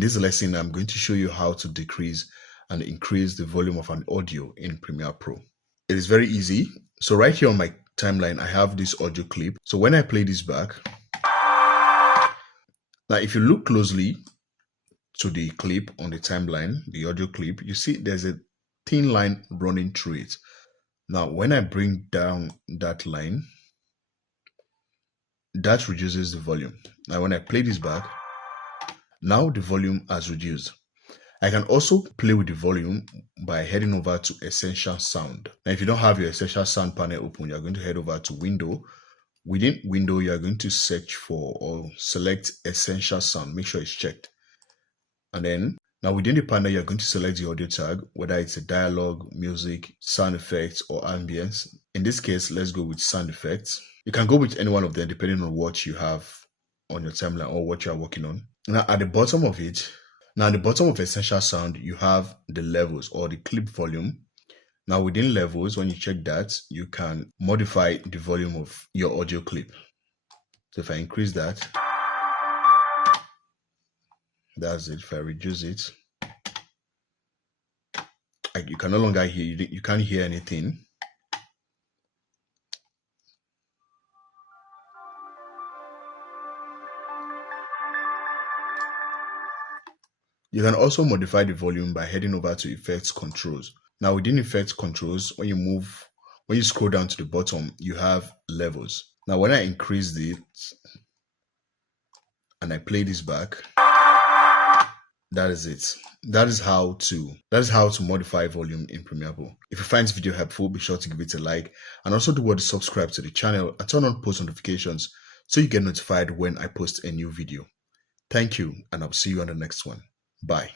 In this lesson, I'm going to show you how to decrease and increase the volume of an audio in Premiere Pro. It is very easy. So right here on my timeline, I have this audio clip. So when I play this back, now if you look closely to the clip on the timeline, the audio clip, you see there's a thin line running through it. Now, when I bring down that line, that reduces the volume. Now, when I play this back, now the volume has reduced. I can also play with the volume by heading over to Essential Sound. Now, if you don't have your Essential Sound panel open, you're going to head over to Window. Within Window, you're going to search for or select Essential Sound. Make sure it's checked. And then, now within the panel, you're going to select the audio tag, whether it's a dialogue, music, sound effects, or ambience. In this case, let's go with sound effects. You can go with any one of them depending on what you have on your timeline or what you are working on. Now at the bottom of Essential Sound, you have the levels or the clip volume. Now within levels, when you check that, you can modify the volume of your audio clip. So if I increase that, that's it. If I reduce it, you can no longer hear, you can't hear anything. You can also modify the volume by heading over to Effects Controls. Now within Effects Controls, when you scroll down to the bottom, you have levels. Now when I increase it and I play this back, that is it. That is how to modify volume in Premiere Pro. If you find this video helpful, be sure to give it a like and also do what to subscribe to the channel and turn on post notifications so you get notified when I post a new video. Thank you, and I'll see you on the next one. Bye.